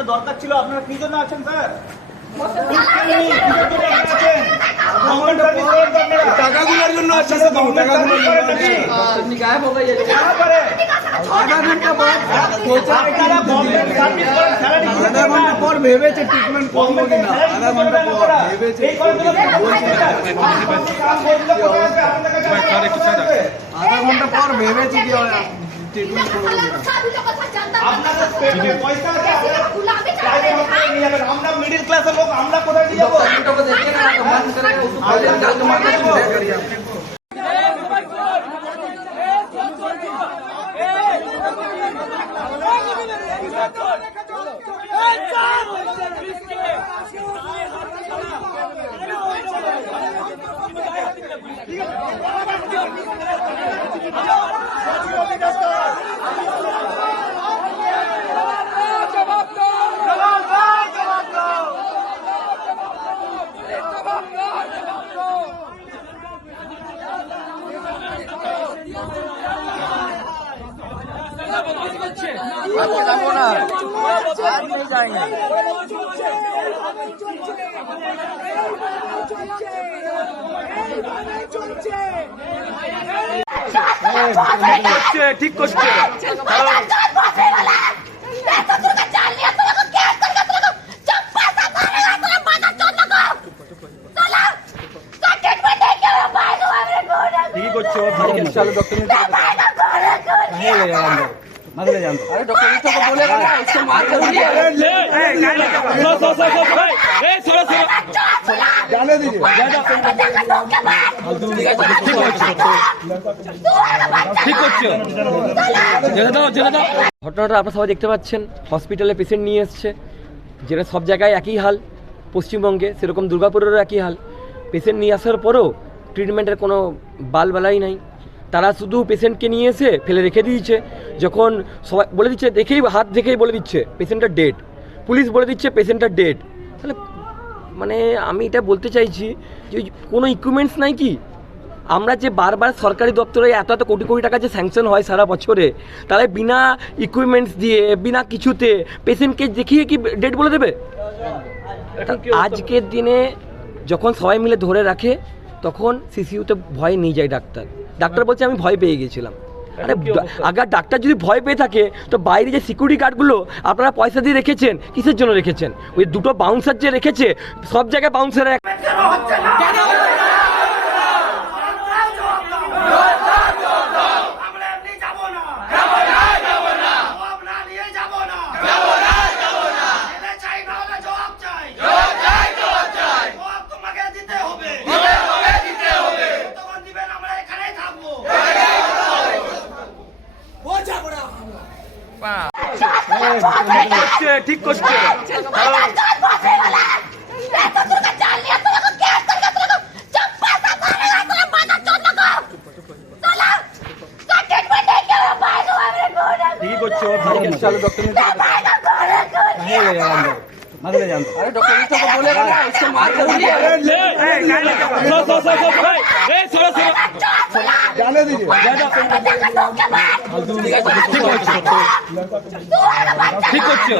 আপনার দরকার ছিল, আপনারা কি জন্য আছেন স্যার? টাকাগুলোর জন্য আসছে স্যার, টাকাগুলোর জন্য আসছে। আপনি গায়েব হয়ে যাচ্ছে। আধা ঘন্টা পর ভেবেছে ট্রিটমেন্ট করবো কিনা, আধা ঘন্টা পর ভেবেছে, আধা ঘন্টা পর ভেবেছি কি ট্রিটমেন্ট করবো কিনা। আমরা মিডিল ক্লাসের লোক, আমরা কোথায় নিয়ে যাবো? আজকে যাবো না, আজকে যাই না। ঠিক করছে। ঠিকই করছো। चलो डॉक्टर ने अरे डॉक्टर ने तो बोलेगा ना, इससे मार जरूरी है। জানে দিদি ঠিক করছো। ঘটনাটা আপনারা সবাই দেখতে পাচ্ছেন, হসপিটালে পেশেন্ট নিয়ে এসছে, যেটা সব জায়গায় একই হাল, পশ্চিমবঙ্গে সেরকম দুর্গাপুরেরও একই হাল। পেশেন্ট নিয়ে আসার পরেও ট্রিটমেন্টের কোনো বালবালাই নাই। তারা শুধু পেশেন্টকে নিয়ে এসে ফেলে রেখে দিয়েছে। যখন সবাই বলে দিচ্ছে, দেখেই হাত দেখেই বলে দিচ্ছে পেশেন্টটা ডেড, পুলিশ বলে দিচ্ছে পেশেন্টটা ডেড। তাহলে মানে আমি এটা বলতে চাইছি যে কোনো ইকুইপমেন্টস নাই কি? আমরা যে বারবার সরকারি দপ্তরে এত এত কোটি কোটি টাকা যে স্যাংশন হয় সারা বছরে, তাহলে বিনা ইকুইপমেন্টস দিয়ে বিনা কিছুতে পেশেন্টকে দেখিয়ে কি ডেট বলে দেবে? আজকের দিনে যখন সবাই মিলে ধরে রাখে তখন সিসিইউতে ভয় নিয়ে যায় ডাক্তার। ডাক্তার বলছে আমি ভয় পেয়ে গেছিলাম। আরে আগে ডাক্তার যদি ভয় পেয়ে থাকে তো বাইরে যে সিকিউরিটি গার্ডগুলো আপনারা পয়সা দিয়ে রেখেছেন, কিসের জন্য রেখেছেন? ওই দুটো বাউন্সার যে রেখেছে, সব জায়গায় বাউন্সার ঠিক করছে। ঠিকই করছো। चलो डॉक्टर ने अरे डॉक्टर ने तो बोलेगा ना, इससे मार जरूरी है। জানে দিদি ঠিক করছো।